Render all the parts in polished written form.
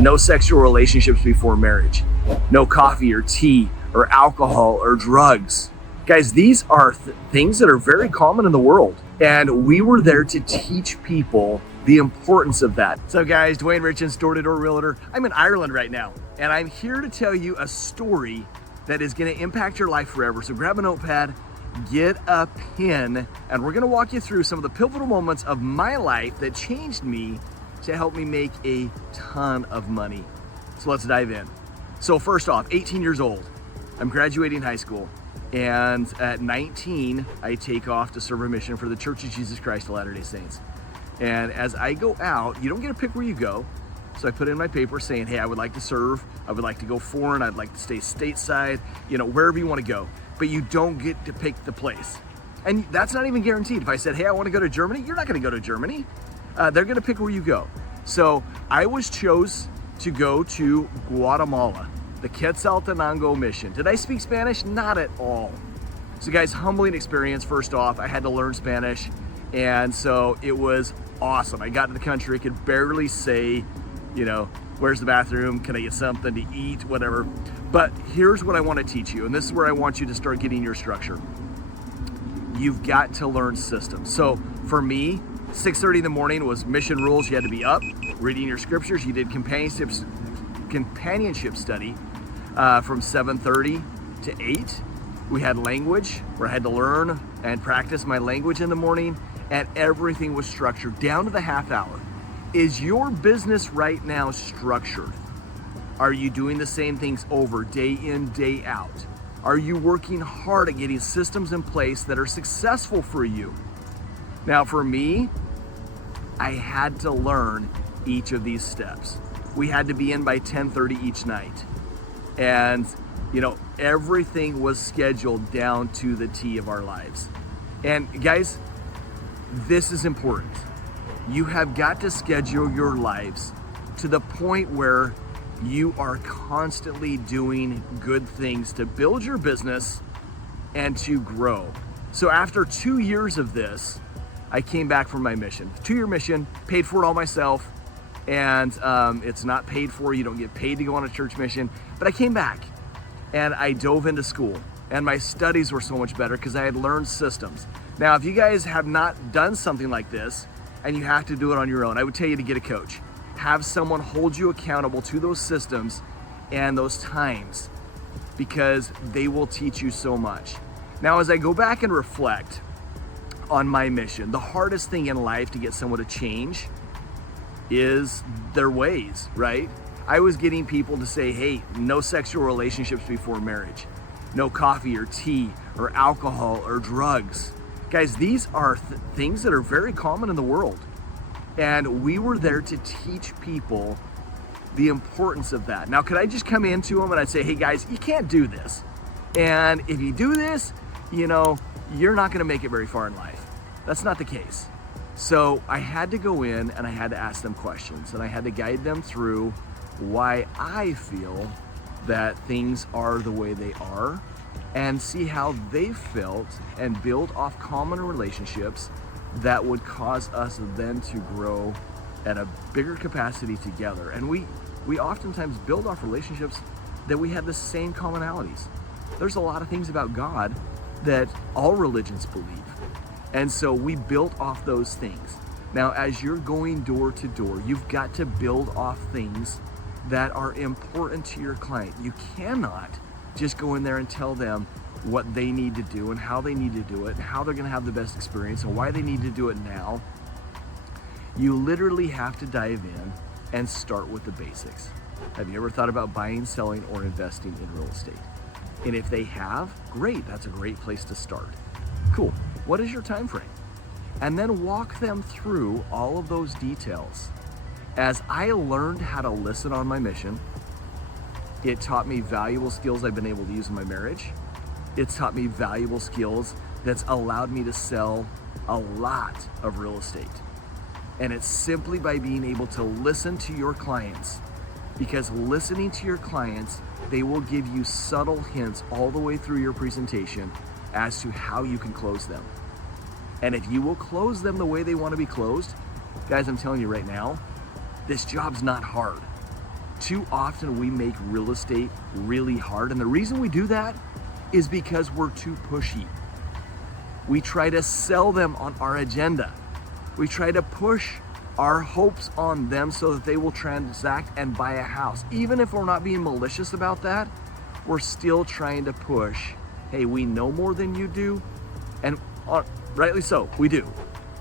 no sexual relationships before marriage, no coffee or tea or alcohol or drugs. Guys, these are things that are very common in the world. And we were there to teach people the importance of that. So guys, Dwayne Richens, door-to-door realtor. I'm in Ireland right now, and I'm here to tell you a story that is gonna impact your life forever. So grab a notepad, get a pen, and we're gonna walk you through some of the pivotal moments of my life that changed me to help me make a ton of money. So let's dive in. So first off, 18 years old, I'm graduating high school. And at 19, I take off to serve a mission for the Church of Jesus Christ of Latter-day Saints. And as I go out, you don't get to pick where you go. So I put in my paper saying, hey, I would like to serve, I would like to go foreign, I'd like to stay stateside, wherever you want to go. But you don't get to pick the place. And that's not even guaranteed. If I said, hey, I want to go to Germany, you're not going to go to Germany. They're going to pick where you go. So I chose to go to Guatemala, the Quetzaltenango mission. Did I speak Spanish? Not at all. So guys, humbling experience. First off, I had to learn Spanish. And so it was awesome. I got to the country, I could barely say, where's the bathroom? Can I get something to eat? Whatever. But here's what I want to teach you. And this is where I want you to start getting your structure. You've got to learn systems. So for me, 6:30 in the morning was mission rules. You had to be up, reading your scriptures. You did companionship study from 7:30 to 8. We had language where I had to learn and practice my language in the morning, and everything was structured down to the half hour. Is your business right now structured? Are you doing the same things over day in, day out? Are you working hard at getting systems in place that are successful for you? Now for me, I had to learn each of these steps. We had to be in by 10:30 each night. And everything was scheduled down to the T of our lives. And guys, this is important. You have got to schedule your lives to the point where you are constantly doing good things to build your business and to grow. So after 2 years of this, I came back from my mission. 2-year mission, paid for it all myself. And it's not paid for. You don't get paid to go on a church mission. But I came back and I dove into school, and my studies were so much better because I had learned systems. Now, if you guys have not done something like this and you have to do it on your own, I would tell you to get a coach. Have someone hold you accountable to those systems and those times, because they will teach you so much. Now, as I go back and reflect on my mission, the hardest thing in life to get someone to change is their ways, right? I was getting people to say, hey, no sexual relationships before marriage, no coffee or tea or alcohol or drugs. Guys, these are things that are very common in the world. And we were there to teach people the importance of that. Now, could I just come into them and I'd say, hey guys, you can't do this. And if you do this, you're not gonna make it very far in life. That's not the case. So I had to go in and I had to ask them questions, and I had to guide them through why I feel that things are the way they are, and see how they felt, and build off common relationships that would cause us then to grow at a bigger capacity together. And we oftentimes build off relationships that we have the same commonalities. There's a lot of things about God that all religions believe. And so we built off those things. Now, as you're going door to door, you've got to build off things that are important to your client. You cannot just go in there and tell them what they need to do and how they need to do it and how they're gonna have the best experience and why they need to do it now. You literally have to dive in and start with the basics. Have you ever thought about buying, selling, or investing in real estate? And if they have, great, that's a great place to start. Cool, what is your time frame? And then walk them through all of those details. As I learned how to listen on my mission, it taught me valuable skills I've been able to use in my marriage. It's taught me valuable skills that's allowed me to sell a lot of real estate. And it's simply by being able to listen to your clients, because listening to your clients, they will give you subtle hints all the way through your presentation as to how you can close them. And if you will close them the way they want to be closed, guys, I'm telling you right now, this job's not hard. Too often we make real estate really hard. And the reason we do that is because we're too pushy. We try to sell them on our agenda. We try to push our hopes on them so that they will transact and buy a house. Even if we're not being malicious about that, we're still trying to push, hey, we know more than you do. And rightly so, we do.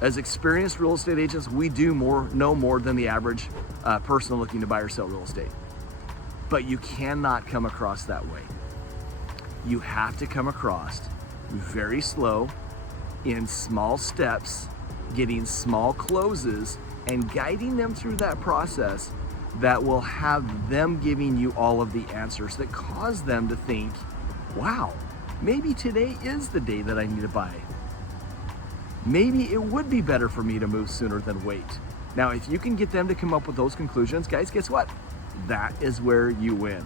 As experienced real estate agents, we do know more than the average person looking to buy or sell real estate. But you cannot come across that way. You have to come across very slow, in small steps, getting small closes, and guiding them through that process that will have them giving you all of the answers that cause them to think, wow, maybe today is the day that I need to buy. Maybe it would be better for me to move sooner than wait. Now, if you can get them to come up with those conclusions, guys, guess what? That is where you win.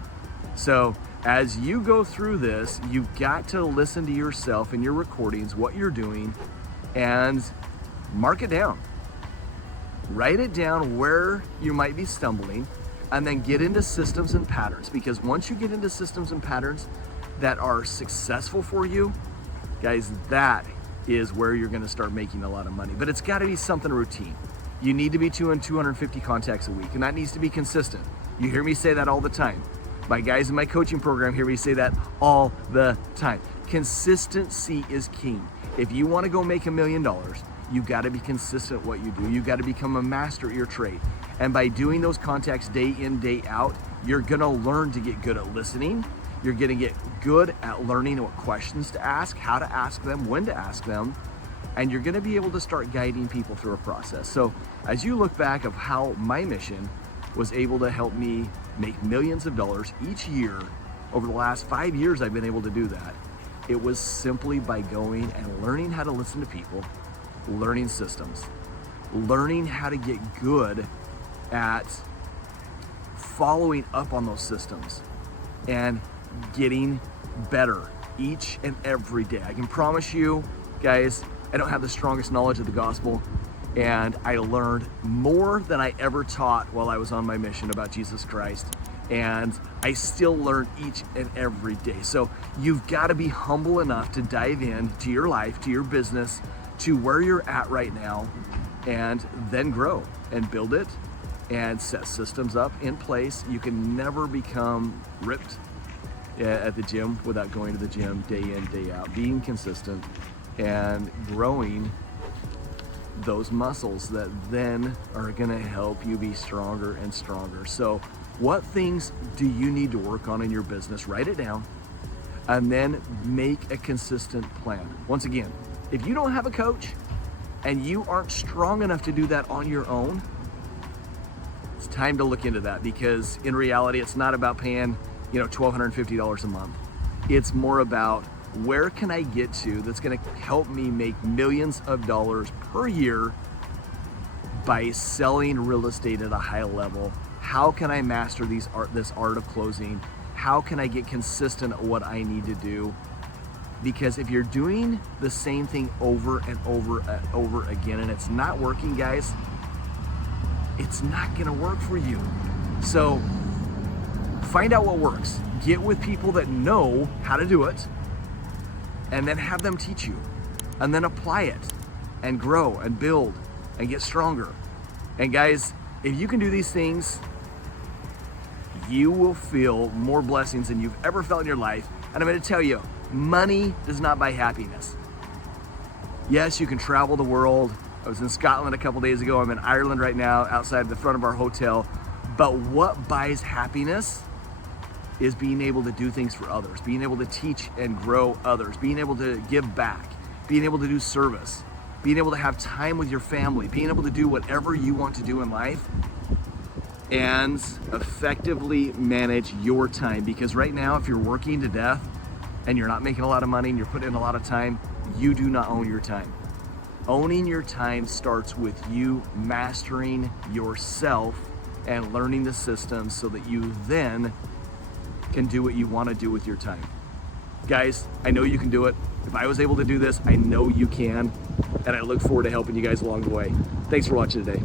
So as you go through this, you've got to listen to yourself and your recordings, what you're doing, and mark it down. Write it down where you might be stumbling, and then get into systems and patterns. Because once you get into systems and patterns that are successful for you, guys, that is where you're gonna start making a lot of money. But it's gotta be something routine. You need to be doing 250 contacts a week, and that needs to be consistent. You hear me say that all the time. My guys in my coaching program hear me say that all the time. Consistency is king. If you wanna go make $1 million, you gotta be consistent what you do. You gotta become a master at your trade. And by doing those contacts day in, day out, you're gonna learn to get good at listening. You're gonna get good at learning what questions to ask, how to ask them, when to ask them, and you're gonna be able to start guiding people through a process. So as you look back of how my mission was able to help me make millions of dollars each year, over the last 5 years I've been able to do that. It was simply by going and learning how to listen to people, learning systems, learning how to get good at following up on those systems and getting better each and every day. I can promise you, guys, I don't have the strongest knowledge of the gospel, and I learned more than I ever taught while I was on my mission about Jesus Christ, and I still learn each and every day. So you've got to be humble enough to dive in to your life, to your business, to where you're at right now, and then grow and build it and set systems up in place. You can never become ripped at the gym without going to the gym day in, day out, being consistent and growing those muscles that then are gonna help you be stronger and stronger. So what things do you need to work on in your business? Write it down and then make a consistent plan. Once again, if you don't have a coach and you aren't strong enough to do that on your own, it's time to look into that, because in reality, it's not about paying, $1,250 a month. It's more about where can I get to that's gonna help me make millions of dollars per year by selling real estate at a high level. How can I master this art of closing? How can I get consistent at what I need to do? Because if you're doing the same thing over and over and over again and it's not working, guys, it's not gonna work for you. So find out what works. Get with people that know how to do it, and then have them teach you, and then apply it and grow and build and get stronger. And guys, if you can do these things, you will feel more blessings than you've ever felt in your life. And I'm gonna tell you, money does not buy happiness. Yes, you can travel the world. I was in Scotland a couple days ago. I'm in Ireland right now, outside the front of our hotel. But what buys happiness is being able to do things for others, being able to teach and grow others, being able to give back, being able to do service, being able to have time with your family, being able to do whatever you want to do in life and effectively manage your time. Because right now, if you're working to death and you're not making a lot of money and you're putting in a lot of time, you do not own your time. Owning your time starts with you mastering yourself and learning the systems so that you then can do what you want to do with your time. Guys, I know you can do it. If I was able to do this, I know you can. And I look forward to helping you guys along the way. Thanks for watching today.